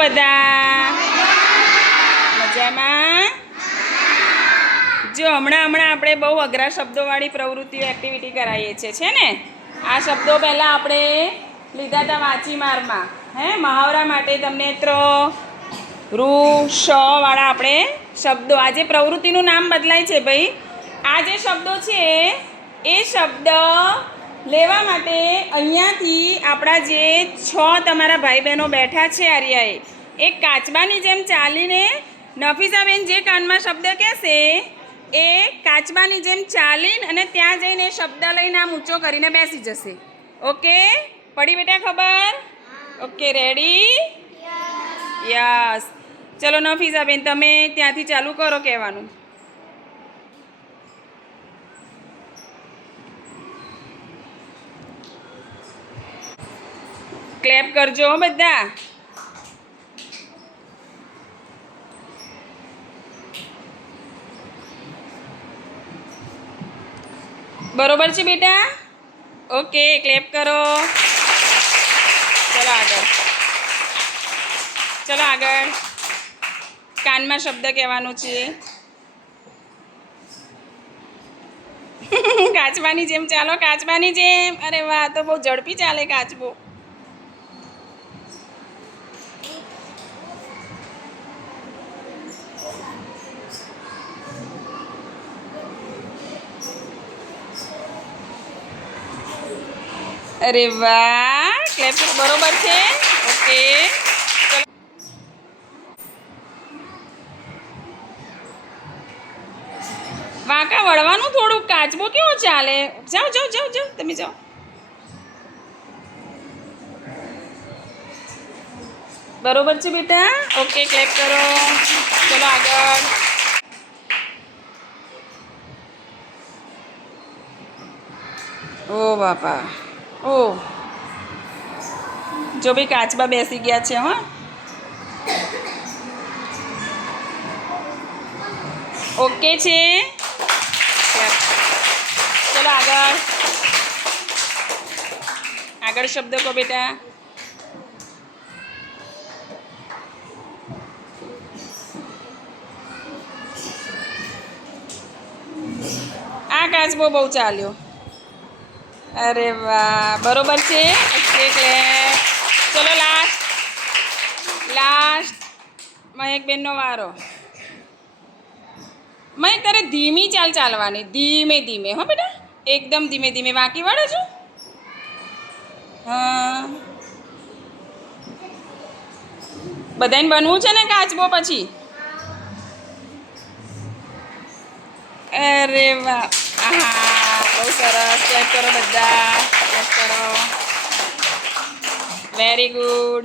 બધા મજામાં? જો હમણાં આપણે બહુ અઘરા શબ્દોવાળી પ્રવૃત્તિઓ એક્ટિવિટી કરાવીએ છીએ છે ને. આ શબ્દો પહેલાં આપણે લીધા હતા વાંચીમારમાં. મહાવરા માટે તમને રૂ શ વાળા આપણે શબ્દો. આજે પ્રવૃત્તિનું નામ બદલાય છે ભાઈ. આ જે શબ્દો છે એ શબ્દ લેવા માટે અહીંયાથી આપણા જે 6 તમારા ભાઈ બહેનો બેઠા છે આર્યાએ એક કાચબાની જેમ ચાલીને નફીસાબેન જે કાનમાં શબ્દ કહેશે એ કાચબાની જેમ ચાલીને અને ત્યાં જઈને શબ્દ લઈને આમ ઊંચો કરીને બેસી જશે. ઓકે, પડી બેટા ખબર? Okay, ready? યસ. ચલો નફીસાબેન તમે ત્યાંથી ચાલુ કરો કહેવાનું. ક્લેપ કરજો બધા. બરોબર છે બેટા? ઓકે, ક્લેપ કરો. ચલો આગળ. ચલો આગળ. કાનમાં શબ્દ કહેવાનું છે. કાચબાની જેમ ચાલો, કાચબાની જેમ. અરે વાહ, તો બહુ ઝડપી ચાલે કાચબો. અરે વાહ, ક્લેપ બરોબર છે. ઓકે, વાંકા વળવાનું થોડુંક. કાચબો કેવો ચાલે? જાઓ જાઓ જાઓ જાઓ, તમે જાઓ. બરોબર છે બેટા? ઓકે, ક્લેપ કરો. ચલો આગળ. ઓ બાપા, ઓ જો ભાઈ કાચબા બેસી ગયા છે. ઓકે છે. ચલો આગળ. આગળ શબ્દ કહો બેટા. આ કાચબો બહુ ચાલ્યો. અરે વાહ, બરોબર છે. Okay, clap. ચલો લાસ્ટ મહેકબેનનો વારો. મહેક તારે ધીમી ચાલવાની, ધીમે ધીમે. હો બેટા, એકદમ ધીમે ધીમે. વાંકી વળે છો? હા, બધાને બનવું છે ને કાચબો પછી? અરે વાહ, હા, બહુ સરસ. ક્લેપ કરો બધા, ક્લેપ કરો. Very good.